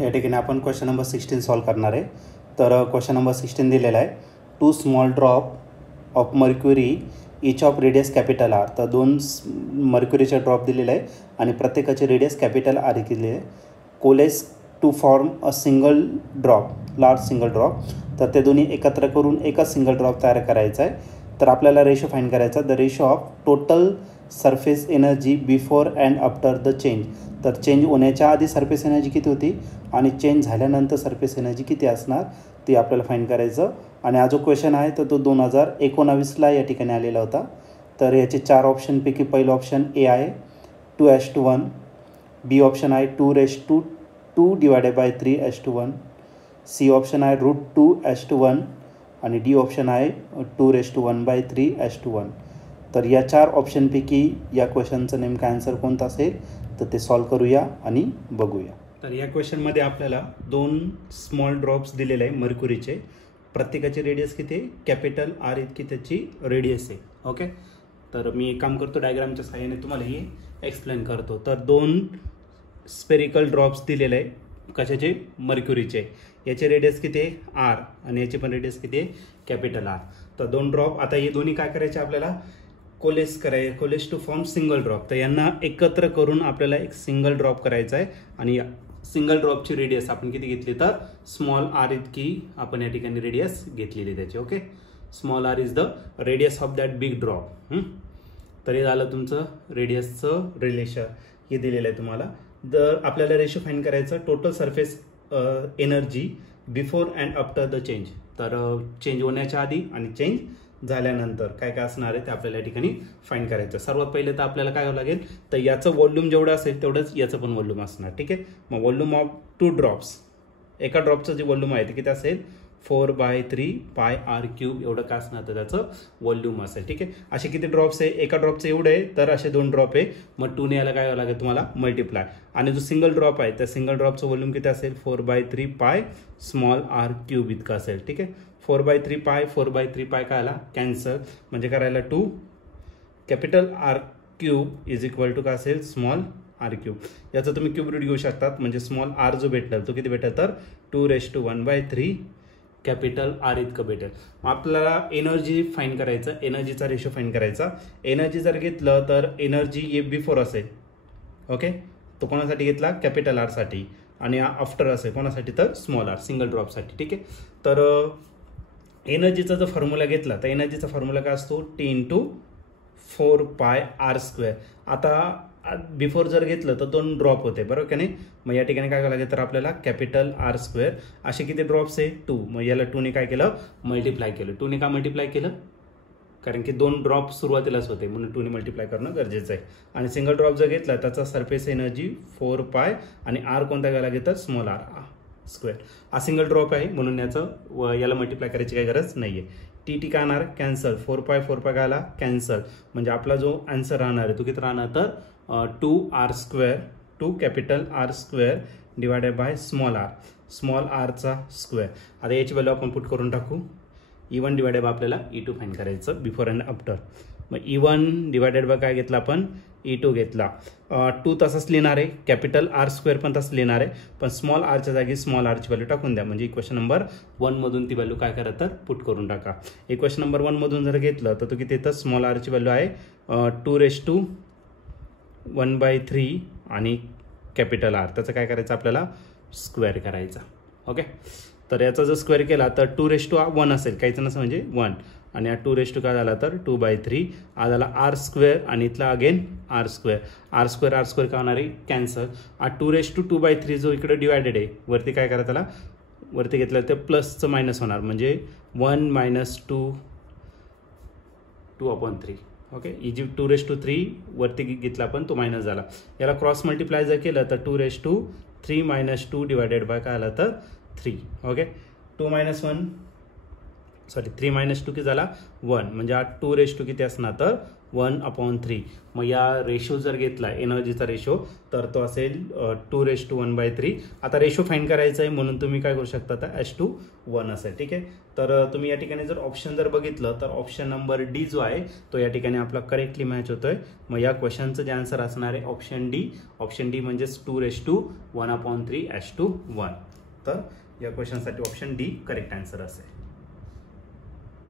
तर या ठिकाणी आपण क्वेश्चन नंबर 16 सॉल्व करणार आहे. तर क्वेश्चन नंबर 16 दिलेला आहे, 2 small drop of mercury each of radius capital R. तर 2 मर्क्युरीचे ड्रॉप दिलेले आहे आणि प्रत्येकाचे रेडियस कॅपिटल आर दिलेले आहे. Coalesce to form a single drop, large single drop. तर ते दोन्ही एकत्र करून एकच सिंगल ड्रॉप तयार करायचा आहे. तर आपल्याला रेशो फाइंड करायचा, the ratio of total surface energy before and after the change. तर चेंज होण्याच्या आधी सरफेस एनर्जी किती होती आणि चेंज झाल्यानंतर सरफेस एनर्जी किती असणार ते आपल्याला फाइंड करायचं. आणि हा जो क्वेश्चन आहे तर तो 2019ला या ठिकाणी आलेला होता. तर याचे 4 ऑप्शनपैकी पहिलं ऑप्शन ए आहे 2:1, बी ऑप्शन आहे 2⁻² डिवायडेड बाय 3:1, सी ऑप्शन आहे √2:1 आणि डी ऑप्शन आहे 2⁻1/3:1. तर या 4 ऑप्शनपैकी या क्वेश्चनचं नेमकं आन्सर कोणतं असेल तर ते सॉल्व करूया आणि बघूया. तर या क्वेश्चनमध्ये आपल्याला 2 स्मॉल ड्रॉप्स दिलेले आहे मर्क्युरीचे. प्रत्येकाची रेडियस किती आहे, कॅपिटल आर इतकी त्याची रेडियस आहे. ओके, तर मी एक काम करतो, डायग्रामच्या सहाय्याने तुम्हाला हे एक्सप्लेन करतो. तर 2 स्पेरिकल ड्रॉप्स दिलेले आहे, कशाचे, मर्क्युरीचे. याचे रेडियस किती आहे आर आणि याचे पण रेडियस किती आहे कॅपिटल आर. तर 2 ड्रॉप, आता हे दोन्ही काय करायचे आपल्याला, कोलेस टू फॉर्म सिंगल ड्रॉप. तर यांना एकत्र करून आपल्याला एक सिंगल ड्रॉप करायचा आहे आणि सिंगल ड्रॉपची रेडियस आपण किती घेतली तर स्मॉल आर इतकी आपण या ठिकाणी रेडियस घेतलेली त्याची. Okay, small R is the radius of that big drop. तर हे झालं तुमचं रेडियसचं रिलेशन, हे दिलेलं आहे तुम्हाला. जर आपल्याला रेशो फाइंड करायचं total surface energy before and after the change. तर चेंज होण्याच्या आधी आणि चेंज झाल्यानंतर काय काय असणार आहे ते आपल्याला या ठिकाणी फाइंड करायचं. सर्वात पहिले तर आपल्याला काय लागेल, तर याचं व्हॉल्यूम जेवढं असेल तेवढंच याचं पण व्हॉल्यूम असणार. ठीक आहे, मग व्हॉल्यूम ऑफ 2 ड्रॉप्स, एका ड्रॉपचं जे व्हॉल्यूम आहे ते किती असेल 4/3πr³ एवढं काय असणार तर त्याचं व्हॉल्यूम असेल. ठीक आहे, असे किती ड्रॉप्स आहे, एका ड्रॉपचं एवढं आहे तर असे 2 ड्रॉप आहे. मग 2 ने याला काय लागेल तुम्हाला मल्टिप्लाय. आणि जो सिंगल ड्रॉप आहे त्या सिंगल ड्रॉपचं व्हॉल्यूम किती असेल 4/3πr³ इतकं असेल. ठीक आहे, 4/3π काय आला कॅन्सल, म्हणजे करायला 2 capital R³ is equal to काय असेल स्मॉल R³. याचं तुम्ही क्यूब रूट घेऊ शकतात, म्हणजे स्मॉल आर जो भेटेल तो किती भेटेल तर 2⁻1/3 कॅपिटल आर इतकं भेटेल. आपल्याला एनर्जी फाइंड करायचं, एनर्जीचा रेशो फाइंड करायचा. एनर्जी जर घेतलं तर एनर्जी ये बिफोर असेल. ओके, तो कोणासाठी घेतला कॅपिटल आर साठी आणि आफ्टर असेल कोणासाठी तर स्मॉल आर सिंगल ड्रॉपसाठी. ठीक आहे, तर एनर्जीचा जर फॉर्म्युला घेतला तर एनर्जीचा फॉर्म्युला काय असतो T × 4πr². आता बिफोर जर घेतलं तर 2 ड्रॉप होते बरोबर का नाही. मग या ठिकाणी काय करायला लागेल तर आपल्याला कॅपिटल R². असे किती ड्रॉप्स आहे 2, मग याला 2 ने काय केलं मल्टिप्लाय केलं. 2 ने का मल्टिप्लाय केलं, कारण की 2 ड्रॉप सुरुवातीलाच होते म्हणून 2 ने मल्टिप्लाय करणं गरजेचं आहे. आणि सिंगल ड्रॉप जर घेतला त्याचा सरफेस एनर्जी 4π आणि आर कोणता घ्यायला लागेल तर स्मॉल R². हा सिंगल ड्रॉप आहे म्हणून याला मल्टिप्लाय करायची काही गरज नाहीये. टी काय राहणार कॅन्सल, 4π काय आला कॅन्सल, म्हणजे आपला जो आन्सर राहणार आहे तो किती राहणार तर 2R², 2 capital R² divided by small आरचा स्क्वेअर. आता याची व्हॅल्यू आपण पुट करून टाकू. E1 डिवायडेड बाय आपल्याला E2 फाइंड करायचं बिफोर अँड आफ्टर. मग E1 डिवायडेड बाय काय घेतला आपण E2 घेतला. 2 तसंच लिहिणार आहे, कॅपिटल R² पण तसंच लिहिणार आहे, पण स्मॉल आरच्या जागी स्मॉल आरची व्हॅल्यू टाकून द्या. म्हणजे इक्वेशन नंबर 1 मधून ती व्हॅल्यू काय करा तर पुट करून टाका. इक्वेशन नंबर 1 मधून जर घेतलं तर तो किती येतं, स्मॉल आरची व्हॅल्यू आहे 2⁻1/3 आणि कॅपिटल आर त्याचं काय करायचं आपल्याला स्क्वेअर करायचा. ओके, तर याचा जर स्क्वेअर केला तर 2⁻1 असेल, काहीच नसं म्हणजे 1, आणि हा 2⁻ काय झाला तर 2/3. हा झाला R² आणि इथला अगेन R². R² काय होणार आहे कॅन्सल. हा 2⁻2/3 जो इकडे डिवायडेड आहे वरती काय करा त्याला वरती घेतलं तर प्लसचं मायनस होणार, म्हणजे 1 - 2/3. ओके, ही जी 2⁻3 वरती घेतला पण तो मायनस झाला. याला क्रॉस मल्टिप्लाय जर केलं तर 2⁻3 - 2 डिवायडेड बाय काय आला तर 3. ओके, 2 - 1 सॉरी 3 - 2 किती झाला 1, म्हणजे हा 2 किती असणार तर 1/3. मग या रेशो जर घेतला एनर्जीचा रेशो तर तो असेल 2:1/3. आता रेशो फाइंड करायचा आहे म्हणून तुम्ही काय करू शकता आता S/1 असेल. ठीक आहे, तर तुम्ही या ठिकाणी जर ऑप्शन जर बघितलं तर ऑप्शन नंबर डी जो आहे तो या ठिकाणी आपला करेक्टली मॅच होतोय. मग या क्वेश्चनचं जे आन्सर असणार आहे ऑप्शन डी म्हणजेच 2:1/3 S/1. तर या क्वेश्चनसाठी ऑप्शन डी करेक्ट आन्सर असेल.